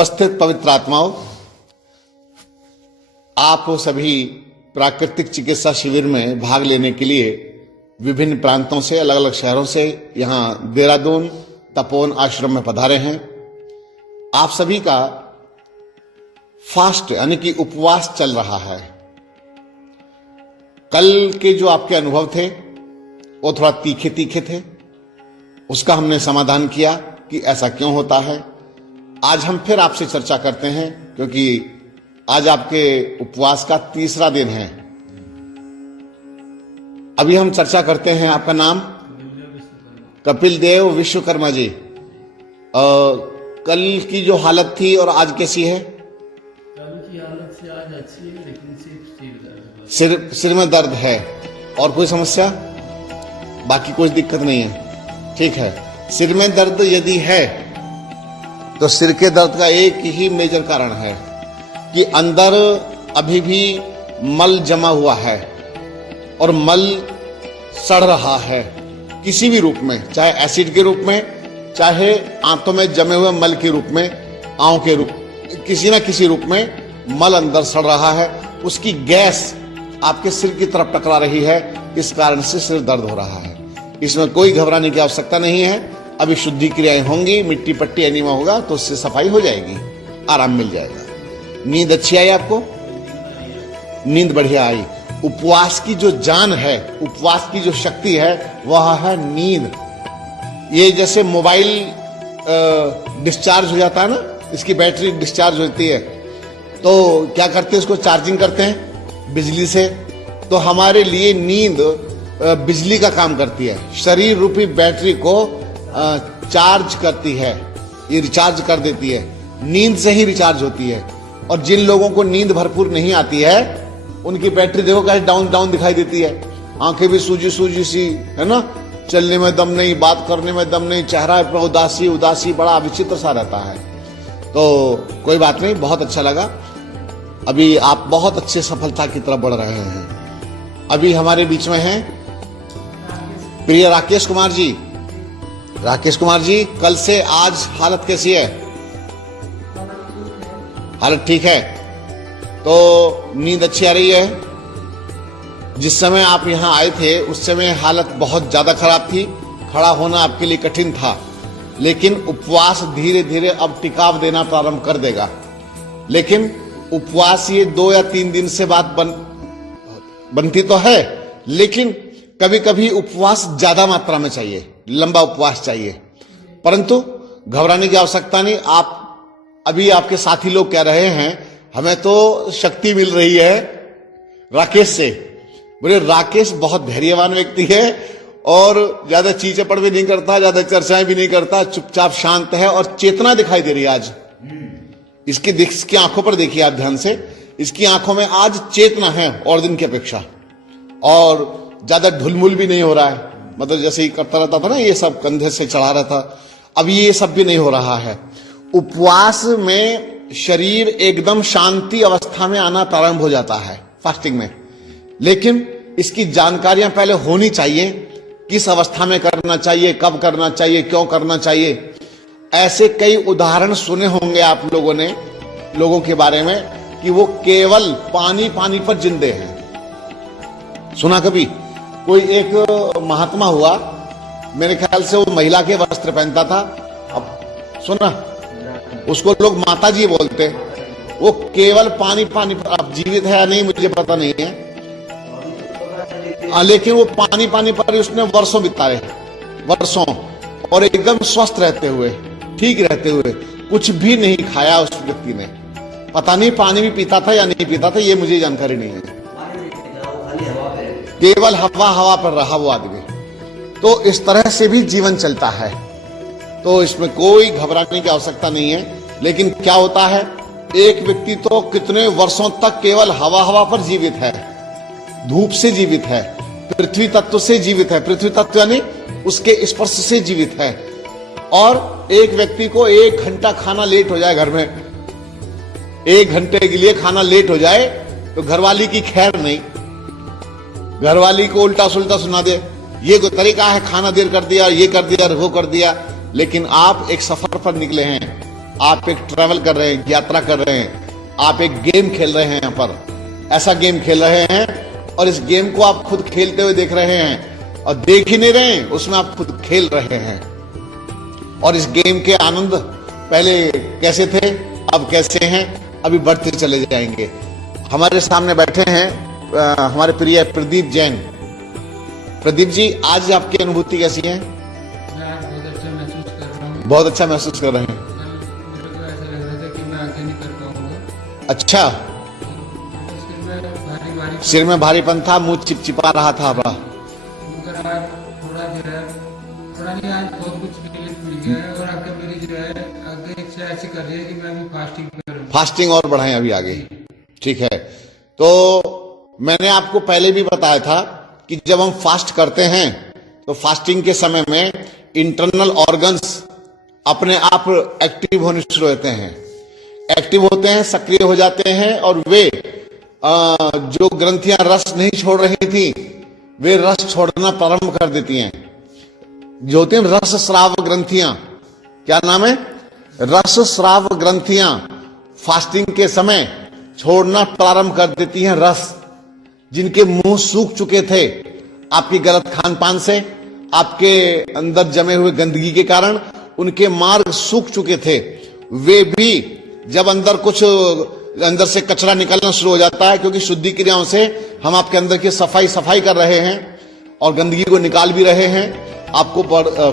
उपस्थित पवित्र आत्माओं, आप सभी प्राकृतिक चिकित्सा शिविर में भाग लेने के लिए विभिन्न प्रांतों से, अलग अलग शहरों से यहां देहरादून तपोवन आश्रम में पधारे हैं। आप सभी का फास्ट यानी कि उपवास चल रहा है। कल के जो आपके अनुभव थे वो थोड़ा तीखे तीखे थे, उसका हमने समाधान किया कि ऐसा क्यों होता है। आज हम फिर आपसे चर्चा करते हैं क्योंकि आज आपके उपवास का तीसरा दिन है। अभी हम चर्चा करते हैं। आपका नाम? कपिल देव विश्वकर्मा जी। कल की जो हालत थी और आज कैसी है? कल की हालत से आज अच्छी है, लेकिन सिर में दर्द है। और कोई समस्या? बाकी कोई दिक्कत नहीं है? ठीक है। सिर में दर्द यदि है तो सिर के दर्द का एक ही मेजर कारण है कि अंदर अभी भी मल जमा हुआ है और मल सड़ रहा है किसी भी रूप में, चाहे एसिड के रूप में, चाहे आंतों में जमे हुए मल के रूप में, आंव के रूप, किसी ना किसी रूप में मल अंदर सड़ रहा है। उसकी गैस आपके सिर की तरफ टकरा रही है, इस कारण से सिर दर्द हो रहा है। इसमें कोई घबराने की आवश्यकता नहीं है। अभी शुद्धि क्रियाएं होंगी, मिट्टी पट्टी एनीमा होगा तो उससे सफाई हो जाएगी, आराम मिल जाएगा। नींद अच्छी आई आपको? नींद बढ़िया आई। उपवास की जो जान है, उपवास की जो शक्ति है वह है नींद। ये जैसे मोबाइल डिस्चार्ज हो जाता है ना, इसकी बैटरी डिस्चार्ज होती है तो क्या करते हैं, इसको चार्जिंग करते हैं बिजली से। तो हमारे लिए नींद बिजली का काम करती है, शरीर रूपी बैटरी को चार्ज करती है, ये रिचार्ज कर देती है। नींद से ही रिचार्ज होती है। और जिन लोगों को नींद भरपूर नहीं आती है उनकी बैटरी देखो कैसे डाउन डाउन दिखाई देती है, आंखें भी सूजी सूजी सी है ना, चलने में दम नहीं, बात करने में दम नहीं, चेहरा पर उदासी उदासी, बड़ा विचित्र सा रहता है। तो कोई बात नहीं, बहुत अच्छा लगा। अभी आप बहुत अच्छे सफलता की तरफ बढ़ रहे हैं। अभी हमारे बीच में हैं प्रिय राकेश कुमार जी। राकेश कुमार जी, कल से आज हालत कैसी है? हालत ठीक है। तो नींद अच्छी आ रही है? जिस समय आप यहां आए थे उस समय हालत बहुत ज्यादा खराब थी, खड़ा होना आपके लिए कठिन था, लेकिन उपवास धीरे धीरे अब टिकाव देना प्रारंभ कर देगा। लेकिन उपवास ये 2 या 3 दिन से बात बनती तो है, लेकिन कभी कभी उपवास ज्यादा मात्रा में चाहिए, लंबा उपवास चाहिए। परंतु घबराने की आवश्यकता नहीं। आप अभी आपके साथी लोग कह रहे हैं हमें तो शक्ति मिल रही है राकेश से। बोले राकेश बहुत धैर्यवान व्यक्ति है और ज्यादा चीचपड़ भी नहीं करता, ज्यादा चर्चाएं भी नहीं करता, चुपचाप शांत है और चेतना दिखाई दे रही है आज। इसकी आंखों पर देखिए आप ध्यान से, इसकी आंखों में आज चेतना है और दिन की अपेक्षा, और ज्यादा ढुलमुल भी नहीं हो रहा है। मतलब जैसे ही करता रहता था ना, ये सब कंधे से चढ़ा रहा था, अब ये सब भी नहीं हो रहा है। उपवास में शरीर एकदम शांति अवस्था में आना प्रारंभ हो जाता है फास्टिंग में, लेकिन इसकी जानकारियां पहले होनी चाहिए, किस अवस्था में करना चाहिए, कब करना चाहिए, क्यों करना चाहिए। ऐसे कई उदाहरण सुने होंगे आप लोगों ने, लोगों के बारे में कि वो केवल पानी पानी पर जिंदे हैं। सुना कभी? कोई एक महात्मा हुआ, मेरे ख्याल से वो महिला के वस्त्र पहनता था। अब सुना, उसको लोग माता जी बोलते। वो केवल पानी पानी पर, अब जीवित है या नहीं मुझे पता नहीं है, लेकिन वो पानी पानी पर उसने वर्षों बिताए, वर्षों, और एकदम स्वस्थ रहते हुए, ठीक रहते हुए, कुछ भी नहीं खाया उस व्यक्ति ने। पता नहीं पानी भी पीता था या नहीं पीता था, ये मुझे जानकारी नहीं है। केवल हवा पर रहा वो आदमी। तो इस तरह से भी जीवन चलता है, तो इसमें कोई घबराने की आवश्यकता नहीं है। लेकिन क्या होता है, एक व्यक्ति तो कितने वर्षों तक केवल हवा पर जीवित है, धूप से जीवित है, पृथ्वी तत्व से जीवित है, पृथ्वी तत्व यानी उसके स्पर्श से जीवित है। और एक व्यक्ति को 1 घंटा खाना लेट हो जाए, घर में 1 घंटे के लिए खाना लेट हो जाए तो घरवाली की खैर नहीं, घरवाली को उल्टा सुल्टा सुना दे, ये कोई तरीका है, खाना देर कर दिया, ये कर दिया, वो कर दिया। लेकिन आप एक सफर पर निकले हैं, आप एक ट्रैवल कर रहे हैं, यात्रा कर रहे हैं, आप एक गेम खेल रहे हैं, यहाँ पर ऐसा गेम खेल रहे हैं और इस गेम को आप खुद खेलते हुए देख रहे हैं और देख ही नहीं रहे हैं, उसमें आप खुद खेल रहे हैं। और इस गेम के आनंद पहले कैसे थे, अब कैसे हैं, अभी बढ़ते चले जाएंगे। हमारे सामने बैठे हैं हमारे प्रिय प्रदीप जैन। प्रदीप जी, आज आपकी अनुभूति कैसी है? मैं आज बहुत अच्छा महसूस कर रहा हूँ। बहुत अच्छा महसूस कर रहे हैं। मेरे को ऐसा लग रहा था कि मैं आगे नहीं कर पाऊंगा। अच्छा, सिर में भारीपन था, मुंह चिपचिपा रहा था आपका। मगर आज थोड़ा जो है, थोड़ा नहीं, आज बहुत कुछ मिल गया है और आगे मेरी जो है आगे इच्छा ऐसी कर रही है कि मैं भी फास्टिंग करूँ। फास्टिंग और बढ़ाएं अभी आगे, ठीक है। तो मैंने आपको पहले भी बताया था कि जब हम फास्ट करते हैं तो फास्टिंग के समय में इंटरनल ऑर्गन्स अपने आप एक्टिव होने शुरू होते हैं, एक्टिव होते हैं, सक्रिय हो जाते हैं और वे जो ग्रंथियां रस नहीं छोड़ रही थी वे रस छोड़ना प्रारंभ कर देती हैं। जो होती हैं रस स्राव ग्रंथियां, क्या नाम है? रस स्राव ग्रंथियां फास्टिंग के समय छोड़ना प्रारंभ कर देती हैं रस। जिनके मुंह सूख चुके थे आपकी गलत खान पान से, आपके अंदर जमे हुए गंदगी के कारण उनके मार्ग सूख चुके थे, वे भी जब अंदर से कचरा निकलना शुरू हो जाता है, क्योंकि शुद्धि क्रियाओं से हम आपके अंदर की सफाई कर रहे हैं और गंदगी को निकाल भी रहे हैं, आपको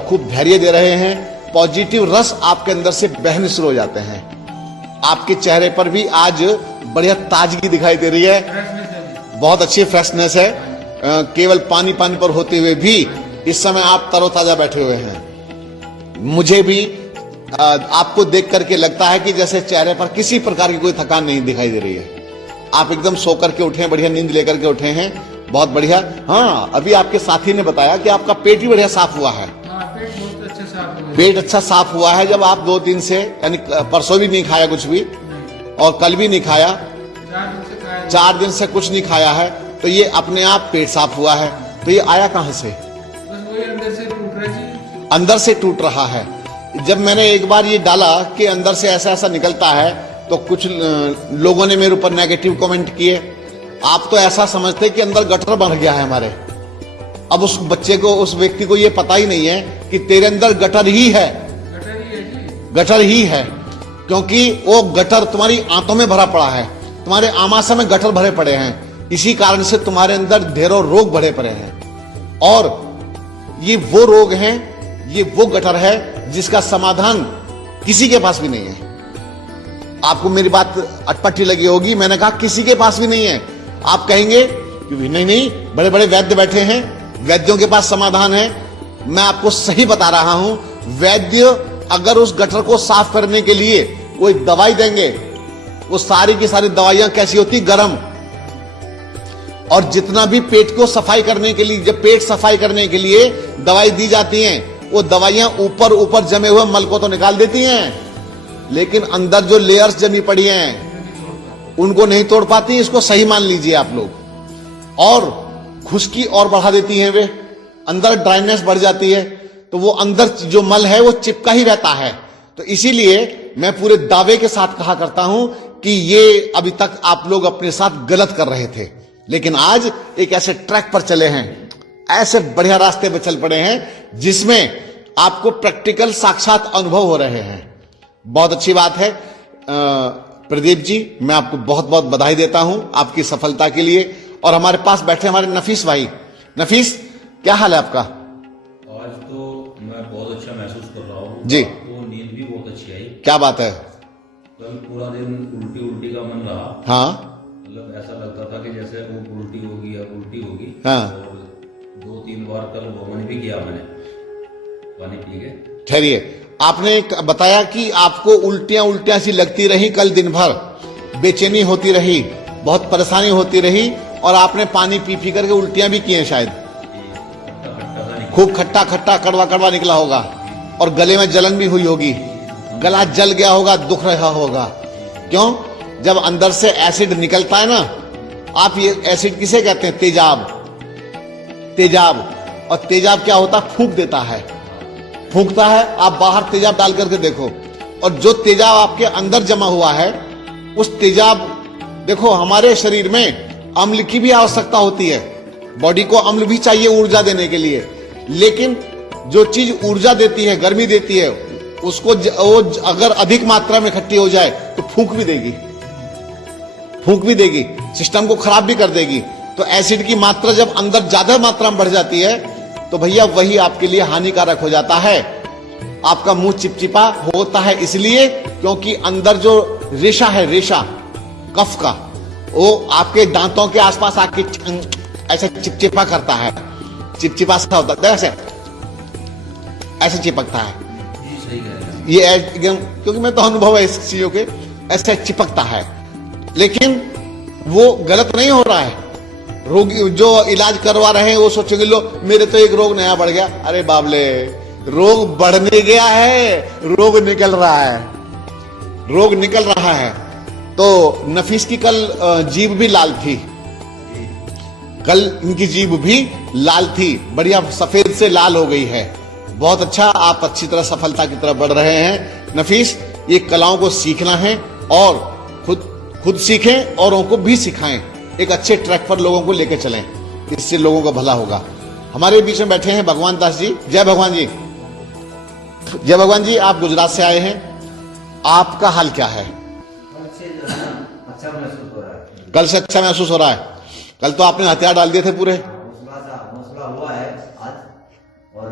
खूब धैर्य दे रहे हैं, पॉजिटिव रस आपके अंदर से बहने शुरू हो जाते हैं। आपके चेहरे पर भी आज बढ़िया ताजगी दिखाई दे रही है, बहुत अच्छी फ्रेशनेस है। केवल पानी पर होते हुए भी इस समय आप तरोताजा बैठे हुए हैं। मुझे भी आपको देख करके लगता है कि जैसे चेहरे पर किसी प्रकार की कोई थकान नहीं दिखाई दे रही है। आप एकदम सो करके उठे हैं, बढ़िया नींद लेकर के उठे हैं, बहुत बढ़िया। हाँ, अभी आपके साथी ने बताया कि आपका पेट भी बढ़िया साफ हुआ है। पेट बहुत अच्छा साफ हुआ है। पेट अच्छा साफ हुआ है। जब आप 2-3 से, यानी परसों भी नहीं खाया कुछ भी और कल भी नहीं खाया, 4 दिन से कुछ नहीं खाया है, तो ये अपने आप पेट साफ हुआ है। तो ये आया कहां से? बस वही अंदर से टूट रहा है। अंदर से टूट रहा है। जब मैंने एक बार ये डाला कि अंदर से ऐसा निकलता है, तो कुछ लोगों ने मेरे ऊपर नेगेटिव कमेंट किए। आप तो ऐसा समझते कि अंदर गटर बन गया है हमारे। अब उस बच्चे को, उस व्यक्ति को ये पता ही नहीं है कि तेरे अंदर गटर ही है, गटर ही है, क्योंकि वो गटर तुम्हारी आंतों में भरा पड़ा है, तुम्हारे आमाशय में गटर भरे पड़े हैं। इसी कारण से तुम्हारे अंदर ढेरों रोग भरे पड़े हैं और ये वो रोग हैं, ये वो गटर है जिसका समाधान किसी के पास भी नहीं है। आपको मेरी बात अटपटी लगी होगी, मैंने कहा किसी के पास भी नहीं है। आप कहेंगे कि नहीं, बड़े बड़े वैद्य बैठे हैं, वैद्यों के पास समाधान है। मैं आपको सही बता रहा हूं, वैद्य अगर उस गटर को साफ करने के लिए कोई दवाई देंगे, वो सारी की सारी दवाइयां कैसी होती? गरम। और जितना भी पेट को सफाई करने के लिए, जब पेट सफाई करने के लिए दवाई दी जाती हैं, वो दवाइयां ऊपर जमे हुए मल को तो निकाल देती हैं, लेकिन अंदर जो लेयर्स जमी पड़ी हैं उनको नहीं तोड़ पाती। इसको सही मान लीजिए आप लोग। और खुश्की और बढ़ा देती हैं, वे अंदर ड्राइनेस बढ़ जाती है, तो वो अंदर जो मल है वो चिपका ही रहता है। तो इसीलिए मैं पूरे दावे के साथ कहा करता हूं कि ये अभी तक आप लोग अपने साथ गलत कर रहे थे, लेकिन आज एक ऐसे ट्रैक पर चले हैं, ऐसे बढ़िया रास्ते पर चल पड़े हैं जिसमें आपको प्रैक्टिकल साक्षात अनुभव हो रहे हैं। बहुत अच्छी बात है। प्रदीप जी, मैं आपको बहुत बहुत बधाई देता हूं आपकी सफलता के लिए। और हमारे पास बैठे हमारे नफीस भाई। नफीस, क्या हाल है आपका? आज तो मैं बहुत अच्छा महसूस कर रहा हूँ जी। तो नींद भी बहुत अच्छी आई। क्या बात है? कल पूरा दिन उल्टी का मन रहा। हाँ, मतलब ऐसा लगता था कि जैसे वो उल्टी होगी। हाँ। और 2-3 बार कल वमन भी किया मैंने, पानी पी के। ठहरिए, आपने बताया कि आपको उल्टियां सी लगती रही, कल दिन भर बेचैनी होती रही, बहुत परेशानी होती रही और आपने पानी पी करके उल्टियां भी की हैं शायद। खूब खट्टा कड़वा निकला होगा और गले में जलन भी हुई होगी, गला जल गया होगा, दुख रहा होगा। क्यों? जब अंदर से एसिड निकलता है ना, आप ये एसिड किसे कहते हैं? तेजाब। और तेजाब क्या होता? फूंक देता है, फूंकता है। आप बाहर तेजाब डाल करके देखो, और जो तेजाब आपके अंदर जमा हुआ है, उस तेजाब, देखो हमारे शरीर में अम्ल की भी आवश्यकता होती है, बॉडी को अम्ल भी चाहिए ऊर्जा देने के लिए, लेकिन जो चीज ऊर्जा देती है, गर्मी देती है, उसको वो अगर अधिक मात्रा में इकट्ठी हो जाए तो फूंक भी देगी, सिस्टम को खराब भी कर देगी। तो एसिड की मात्रा जब अंदर ज्यादा मात्रा में बढ़ जाती है तो भैया वही आपके लिए हानिकारक हो जाता है। आपका मुंह चिपचिपा होता है इसलिए क्योंकि अंदर जो रेशा है, रेशा कफ का, वो आपके दांतों के आसपास आके ऐसे चिपचिपा करता है, चिपचिपा सा होता है, ऐसे चिपकता है। जी सही कह रहे हैं। ये एकदम, क्योंकि मैं तो अनुभव है इस चीजों के, ऐसे चिपकता है, लेकिन वो गलत नहीं हो रहा है। रोगी जो इलाज करवा रहे हैं वो सोचेंगे लो मेरे तो एक रोग नया बढ़ गया। अरे बाबले, रोग बढ़ने गया है, रोग निकल रहा है, रोग निकल रहा है। तो नफीस की कल जीभ भी लाल थी, कल इनकी जीभ भी लाल थी, बढ़िया सफेद से लाल हो गई है। बहुत अच्छा, आप अच्छी तरह सफलता की तरफ बढ़ रहे हैं नफीस। ये कलाओं को सीखना है और खुद सीखें, औरों को भी सिखाएं, एक अच्छे ट्रैक पर लोगों को लेकर चलें, इससे लोगों का भला होगा। हमारे बीच में बैठे हैं भगवान दास जी। जय भगवान जी। जय भगवान जी, आप गुजरात से आए हैं, आपका हाल क्या है? कल से जो है ना अच्छा महसूस हो रहा है। कल से अच्छा महसूस हो रहा है? कल तो आपने हथियार डाल दिए थे पूरे। हौसला हुआ है आज, और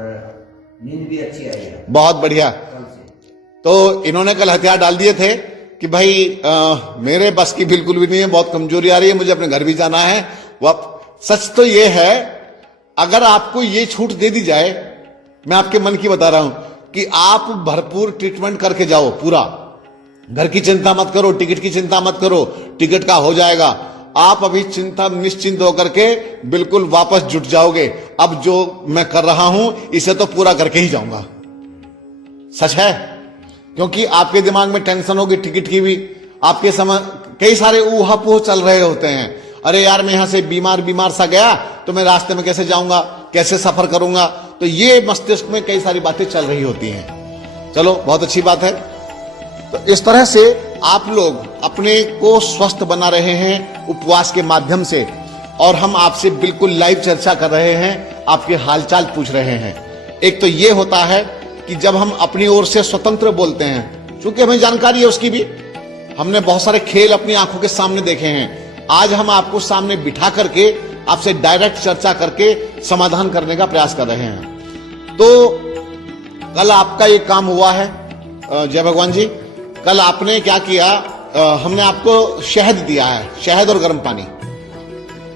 नींद भी अच्छी आई है बहुत बढ़िया। कल से। तो इन्होंने कल हथियार डाल दिए थे कि भाई मेरे बस की बिल्कुल भी नहीं है, बहुत कमजोरी आ रही है, मुझे अपने घर भी जाना है। वह सच तो ये है, अगर आपको ये छूट दे दी जाए, मैं आपके मन की बता रहा हूं कि आप भरपूर ट्रीटमेंट करके जाओ, पूरा घर की चिंता मत करो, टिकट की चिंता मत करो, टिकट का हो जाएगा। आप अभी चिंता निश्चिंत होकर के बिल्कुल वापस जुट जाओगे। अब जो मैं कर रहा हूं इसे तो पूरा करके ही जाऊंगा। सच है, क्योंकि आपके दिमाग में टेंशन होगी टिकट की भी, आपके समय कई सारे ऊहापोह चल रहे होते हैं। अरे यार, मैं यहां से बीमार सा गया तो मैं रास्ते में कैसे जाऊंगा, कैसे सफर करूंगा, तो ये मस्तिष्क में कई सारी बातें चल रही होती हैं। चलो, बहुत अच्छी बात है। तो इस तरह से आप लोग अपने को स्वस्थ बना रहे हैं उपवास के माध्यम से, और हम आपसे बिल्कुल लाइव चर्चा कर रहे हैं, आपके हालचाल पूछ रहे हैं। एक तो ये होता है कि जब हम अपनी ओर से स्वतंत्र बोलते हैं, क्योंकि हमें जानकारी है उसकी भी, हमने बहुत सारे खेल अपनी आंखों के सामने देखे हैं। आज हम आपको सामने बिठा करके आपसे डायरेक्ट चर्चा करके समाधान करने का प्रयास कर रहे हैं। तो कल आपका ये काम हुआ है। जय भगवान जी, कल आपने क्या किया, हमने आपको शहद दिया है, शहद और गर्म पानी,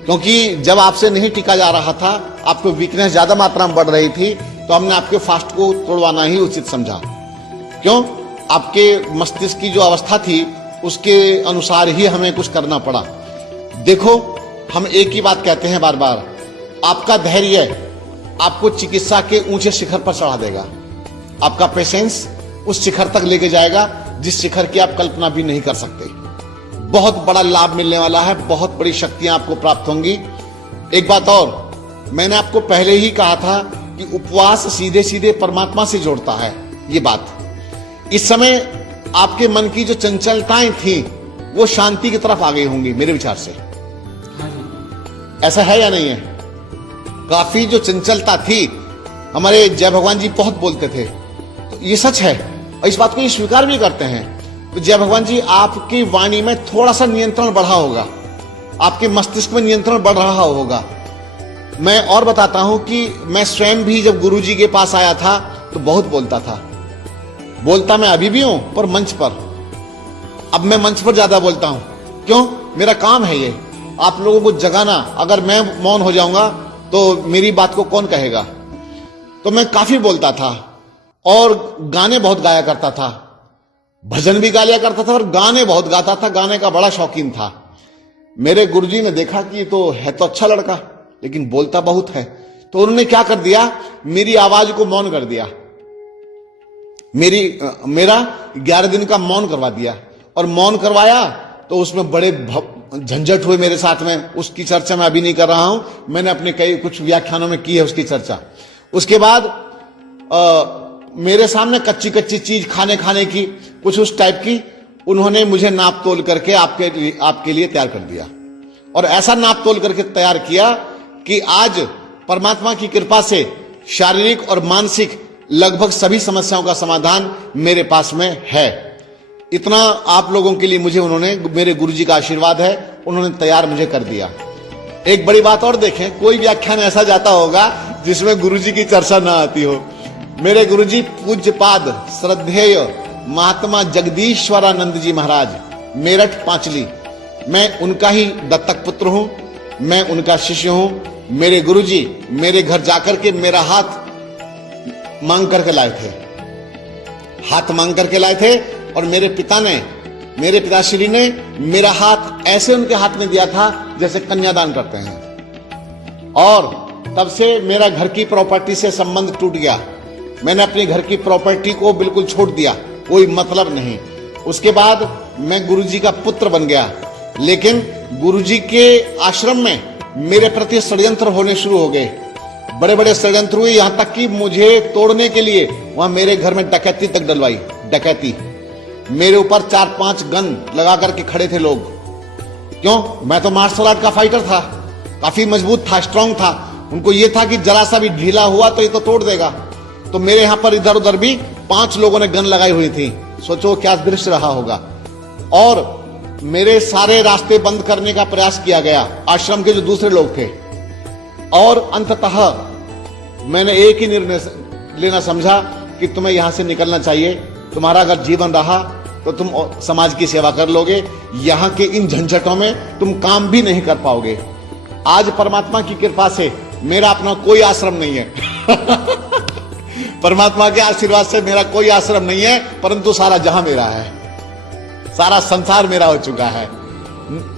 क्योंकि जब आपसे नहीं टिका जा रहा था, आपको वीकनेस ज्यादा मात्रा में बढ़ रही थी, तो हमने आपके फास्ट को तोड़वाना ही उचित समझा। क्यों? आपके मस्तिष्क की जो अवस्था थी उसके अनुसार ही हमें कुछ करना पड़ा। देखो, हम एक ही बात कहते हैं बार बार, आपका धैर्य आपको चिकित्सा के ऊंचे शिखर पर चढ़ा देगा। आपका पेशेंस उस शिखर तक लेके जाएगा जिस शिखर की आप कल्पना भी नहीं कर सकते। बहुत बड़ा लाभ मिलने वाला है, बहुत बड़ी शक्तियां आपको प्राप्त होंगी। एक बात और, मैंने आपको पहले ही कहा था कि उपवास सीधे सीधे परमात्मा से जोड़ता है। ये बात इस समय आपके मन की जो चंचलताएं थी वो शांति की तरफ आ गई होंगी मेरे विचार से। हाँ जी। ऐसा है या नहीं है? काफी जो चंचलता थी, हमारे जय भगवान जी बहुत बोलते थे, तो ये सच है और इस बात को ये स्वीकार भी करते हैं। तो जय भगवान जी, आपकी वाणी में थोड़ा सा नियंत्रण बढ़ा होगा, आपके मस्तिष्क में नियंत्रण बढ़ रहा होगा। मैं और बताता हूं कि मैं स्वयं भी जब गुरु जी के पास आया था तो बहुत बोलता था। बोलता मैं अभी भी हूं, पर मंच पर। अब मैं मंच पर ज्यादा बोलता हूं। क्यों? मेरा काम है ये, आप लोगों को जगाना। अगर मैं मौन हो जाऊंगा तो मेरी बात को कौन कहेगा? तो मैं काफी बोलता था और गाने बहुत गाया करता था, भजन भी गा लिया करता था और गाने बहुत गाता था, गाने का बड़ा शौकीन था। मेरे गुरुजी ने देखा कि ये तो है तो अच्छा लड़का, लेकिन बोलता बहुत है, तो उन्होंने क्या कर दिया, मेरी आवाज को मौन कर दिया। मेरा 11 दिन का मौन करवा दिया, और मौन करवाया तो उसमें बड़े झंझट हुए मेरे साथ में। उसकी चर्चा मैं अभी नहीं कर रहा हूं, मैंने अपने कई कुछ व्याख्यानों में की है उसकी चर्चा। उसके बाद मेरे सामने कच्ची कच्ची चीज खाने की कुछ उस टाइप की उन्होंने मुझे नाप तोल करके आपके लिए तैयार कर दिया, और ऐसा नाप तोल करके तैयार किया कि आज परमात्मा की कृपा से शारीरिक और मानसिक लगभग सभी समस्याओं का समाधान मेरे पास में है। इतना आप लोगों के लिए मुझे उन्होंने, मेरे गुरुजी का आशीर्वाद है, उन्होंने तैयार मुझे कर दिया। एक बड़ी बात और देखें, कोई व्याख्यान ऐसा जाता होगा जिसमें गुरुजी की चर्चा ना आती हो। मेरे गुरुजी पूज्यपाद श्रद्धेय महात्मा जगदीश्वरानंद जी महाराज, मेरठ पांचली, मैं उनका ही दत्तक पुत्र हूं, मैं उनका शिष्य हूं। मेरे गुरुजी मेरे घर जाकर के मेरा हाथ मांग करके लाए थे, हाथ मांग करके लाए थे, और मेरे पिताश्री ने मेरा हाथ ऐसे उनके हाथ में दिया था जैसे कन्यादान करते हैं। और तब से मेरा घर की प्रॉपर्टी से संबंध टूट गया। मैंने अपनी घर की प्रॉपर्टी को बिल्कुल छोड़ दिया, कोई मतलब नहीं। उसके बाद मैं गुरुजी का पुत्र बन गया, लेकिन गुरुजी के आश्रम में मेरे प्रति षड्यंत्र होने शुरू हो गए। बड़े बड़े षड्यंत्र हुए, यहां तक कि मुझे तोड़ने के लिए वहां मेरे घर में डकैती तक डलवाई। डकैती, मेरे ऊपर 4-5 गन लगा करके खड़े थे लोग। क्यों? मैं तो मार्शल आर्ट का फाइटर था, काफी मजबूत था, स्ट्रांग था। उनको यह था कि जरा सा भी ढीला हुआ तो ये तो तोड़ देगा। तो मेरे यहां पर इधर उधर भी 5 लोगों ने गन लगाई हुई थी। सोचो क्या दृश्य रहा होगा। और मेरे सारे रास्ते बंद करने का प्रयास किया गया, आश्रम के जो दूसरे लोग थे। और अंततः मैंने एक ही निर्णय लेना समझा कि तुम्हें यहां से निकलना चाहिए। तुम्हारा अगर जीवन रहा तो तुम समाज की सेवा कर लोगे, यहां के इन झंझटों में तुम काम भी नहीं कर पाओगे। आज परमात्मा की कृपा से मेरा अपना कोई आश्रम नहीं है। परमात्मा के आशीर्वाद से मेरा कोई आश्रम नहीं है, परंतु सारा जहां मेरा है, सारा संसार मेरा हो चुका है।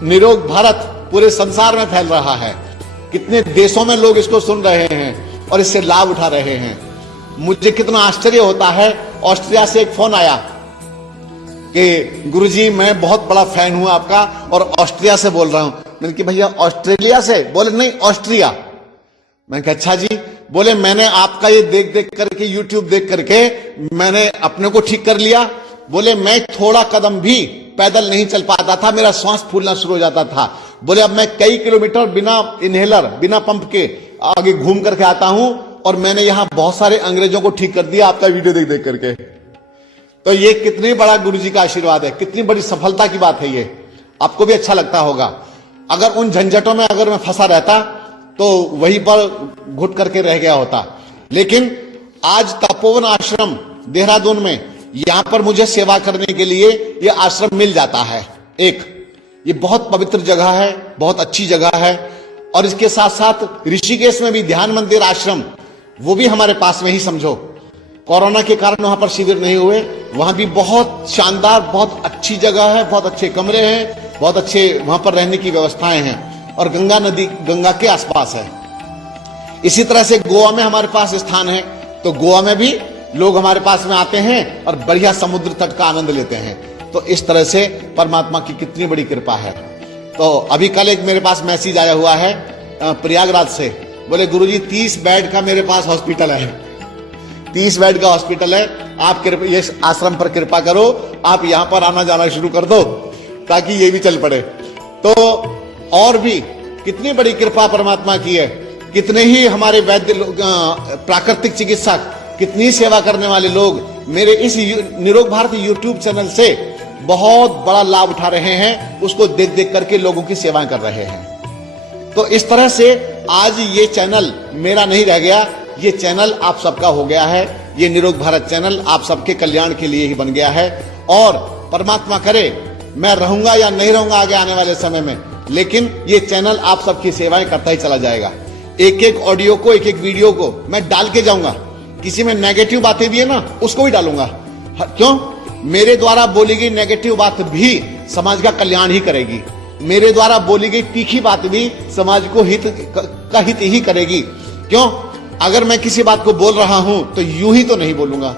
निरोग भारत पूरे संसार में फैल रहा है। कितने देशों में लोग इसको सुन रहे हैं और इससे लाभ उठा रहे हैं। मुझे कितना आश्चर्य होता है, ऑस्ट्रिया से एक फोन आया कि गुरुजी मैं बहुत बड़ा फैन हूं आपका और ऑस्ट्रिया से बोल रहा हूं। मैंने कहा भैया ऑस्ट्रेलिया से? बोले नहीं ऑस्ट्रिया। मैंने कहा अच्छा जी। बोले मैंने आपका ये देख देख करके, यूट्यूब देख करके मैंने अपने को ठीक कर लिया। बोले मैं थोड़ा कदम भी पैदल नहीं चल पाता था, मेरा सांस फूलना शुरू हो जाता था। बोले अब मैं कई किलोमीटर बिना इनहेलर, बिना पंप के आगे घूम करके आता हूं, और मैंने यहां बहुत सारे अंग्रेजों को ठीक कर दिया आपका वीडियो देख देख करके। तो ये कितनी बड़ा गुरुजी का आशीर्वाद है, कितनी बड़ी सफलता की बात है ये। आपको भी अच्छा लगता होगा। अगर उन झंझटों में अगर मैं फंसा रहता तो वहीं पर घुट करके रह गया होता। लेकिन आज तपोवन आश्रम देहरादून में, यहां पर मुझे सेवा करने के लिए यह आश्रम मिल जाता है। ये बहुत पवित्र जगह है, बहुत अच्छी जगह है। और इसके साथ साथ ऋषिकेश में भी ध्यान मंदिर आश्रम, वो भी हमारे पास में ही समझो। कोरोना के कारण वहां पर शिविर नहीं हुए, वहां भी बहुत शानदार, बहुत अच्छी जगह है, बहुत अच्छे कमरे हैं, बहुत अच्छे वहां पर रहने की व्यवस्थाएं हैं, और गंगा नदी, गंगा के आसपास है। इसी तरह से गोवा में हमारे पास स्थान है, तो गोवा में भी लोग हमारे पास में आते हैं और बढ़िया समुद्र तट का आनंद लेते हैं। तो इस तरह से परमात्मा की कितनी बड़ी कृपा है। तो अभी कल एक मेरे पास मैसेज आया हुआ है प्रयागराज से। बोले गुरुजी 30 बेड का मेरे पास हॉस्पिटल है, 30 बेड का हॉस्पिटल है, आप ये आश्रम पर कृपा करो, आप यहां पर आना जाना शुरू कर दो ताकि ये भी चल पड़े। तो और भी कितनी बड़ी कृपा परमात्मा की है। कितने ही हमारे वैद्य लोग, प्राकृतिक चिकित्सक, कितनी सेवा करने वाले लोग मेरे इस निरोग भारत यूट्यूब चैनल से बहुत बड़ा लाभ उठा रहे हैं, उसको देख देख करके लोगों की सेवा कर रहे हैं। तो इस तरह से आज ये चैनल मेरा नहीं रह गया, ये चैनल आप सबका हो गया है। ये निरोग भारत चैनल आप सबके कल्याण के लिए ही बन गया है। और परमात्मा करे मैं रहूंगा या नहीं रहूंगा आगे आने वाले समय में, लेकिन ये चैनल आप सबकी सेवाएं करता ही चला जाएगा। एक एक ऑडियो को, एक एक वीडियो को मैं डाल के जाऊंगा। किसी में नेगेटिव बातें भी है ना, उसको भी डालूंगा। क्यों? मेरे द्वारा बोली गई नेगेटिव बात भी समाज का कल्याण ही करेगी। मेरे द्वारा बोली गई तीखी बात भी समाज को हित ही करेगी। क्यों? अगर मैं किसी बात को बोल रहा हूं तो यूं ही तो नहीं बोलूंगा।